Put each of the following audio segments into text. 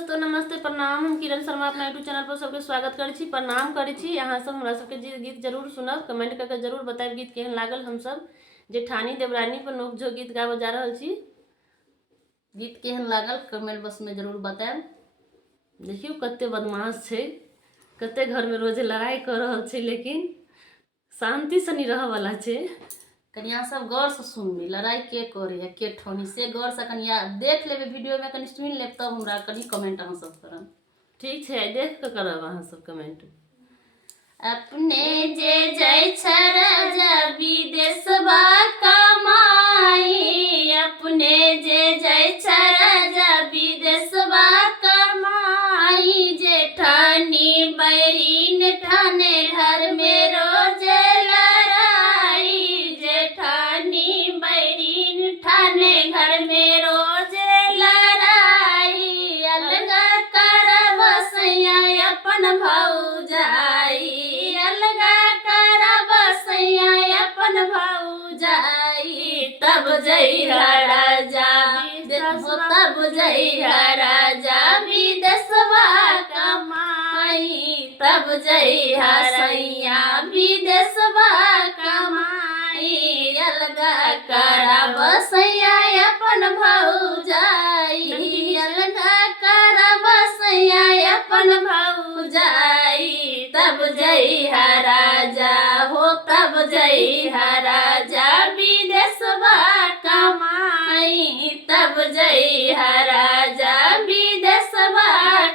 दोस्तों नमस्ते प्रणाम। हम किरण शर्मा अपना यूट्यूब चैनल पर सबके स्वागत करै छी, प्रणाम करै छी। यहाँ सब हमरा सबके गीत जरूर सुनब, कमेंट करके जरूर बताएब गीत केहन लागल। हम सब जेठानी देवरानी पर नोक झोंक गीत गाबे जा रहल छी। गीत केहन लागल कमेंट बॉक्स में जरूर बताएब। देखियो कते बदमाश छै, कते घर में रोजे लड़ाई कर रहल छै, लेकिन शांति से नहीं रह वाला छै। कनिया सब गौर से सुनबी, लड़ाई के करे है के ठोनी से गौर से कनिया देख लेबे वीडियो में, कनि सुन लेब तब हमरा कनि कमेंट अहाँ सब करब। ठीक है, देख के करब अहाँ सब कमेंट। अपने जे जाय छ राजा विदेशवा कमाई, अपने जे जाय छ राजा विदेशवा कमाई, जेठानी बैरीन ठाने घर में रोज लड़ाई, जेठानी बैरीन ठाने घर में रोज लड़ाई, अलगा करब सैया अपन भौजाई, अलगा करब सैया अपन भौजाई, तब जइहा राजा तब जइहा राजा विदेशवा कमाई, तब जइहा सैया विदेशवा कमाई, अलगा करब सैया अपन भौजाई, अलगा करब सैया अपन भौजाई, तब जइहा राजा हो तब जइहा राजा विदेशवा कमाई, तब जइहा राजा विदेशवा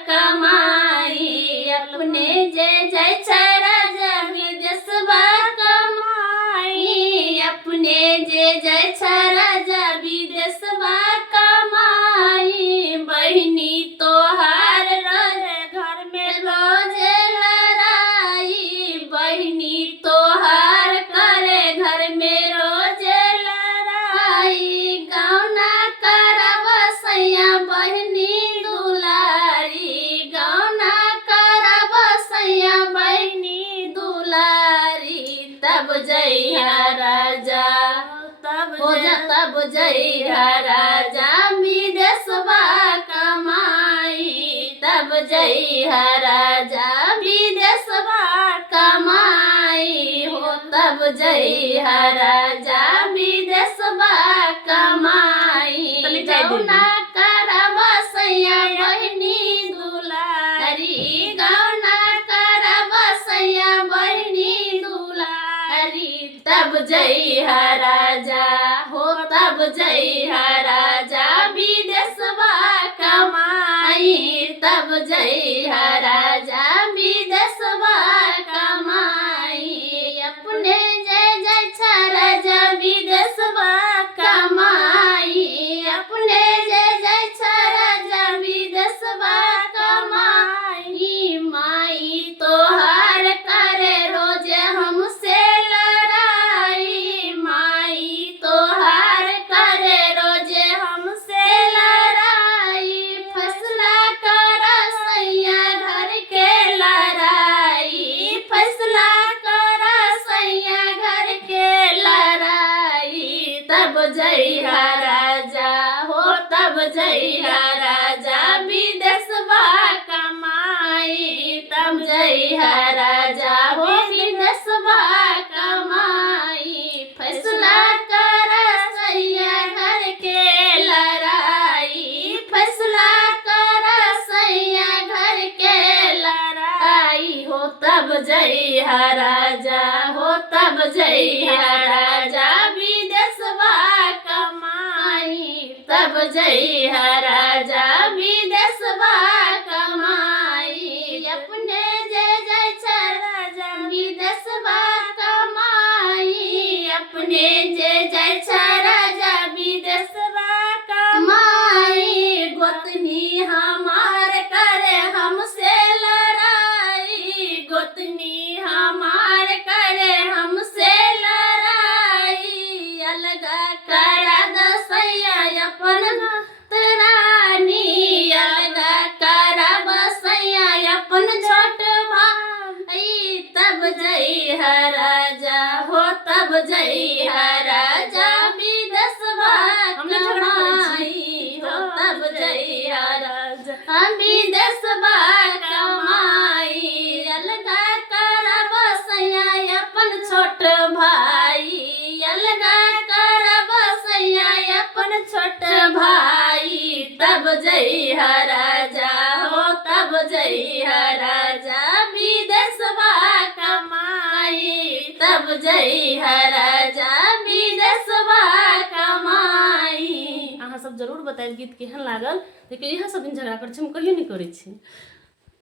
कमाई, अपने जे जाय छ राजा विदेशवा कमाई, अपने जे जाय छ राजा विदेशवा कमाई, बहिनी तोहार रोज घर में रोज लड़ाई, बहिनी तोहार करे घर में रोज लड़ाई, गौना करब सैया बहिनी दुलारी, गौना करब सैया बहिनी दुलारी, तब जइहा राजा तब जइहा राजा विदेशवा कमाई, तब जइहा राजा विदेशवा कमाई हो, तब जइहा राजा विदेशवा कमाई, गौना करब सैया बहिनी दुलारी, गौना करब सैया बहिनी दुलारी, तब जइहा राजा हो तब जइहा राजा विदेशवा कमाई, तब जइहा राजा विदेशवा कमाई, अपने जे जाय छ राजा विदेशवा कमाई, अपने जे जाय छ राजा विदेशवा कमाई, माई तोहार करे रोज हमसे लड़ाई, माई तोहार करे रोज हमसे लड़ाई, फैसला कर सैया घर के लड़ाई, फैसला कर सैया घर के लड़ाई, तब जइहा राजा हो तब जइहा राजा विदेशवा कमाई, तब जइहा राजा हो विदेशवा कमाई, फैसला कर सैया घर के लड़ाई, फैसला कर सैया घर के लड़ाई हो, तब जइहा राजा हो तब जइहा राजा विदेशवा कमाई, तब जइहा राजा विदेशवा कमाई, अपने जे जाय छ राजा विदेशवा कमाई, अपने जे जाय छ राजा विदेशवा कमाई, गोतनी हमार करे हमसे लड़ाई, गोतनी हमार करे हमसे लड़ाई, अलगा करा दसैया अपन रानी, अलगा करब सैया अपन छोट भाई, तब जइहा राजा हो तब जइहा राजा विदेशवा कमाई हो, तब जइहा राजा हम विदेशवा कमाई अलगा करब सैया अपन छोट भाई अलगा करब सैया अपन छोट भाई तब जइहा राजा हो तब जइहा राजा विदेशवा कमाई तब जइहा राजा विदेशवा कमाई। अहाँ सब जरूर बताएब गीत केहन लागल, लेकिन इएह सब दिन झगड़ा करै छी हम कहियो नहीं करै छी।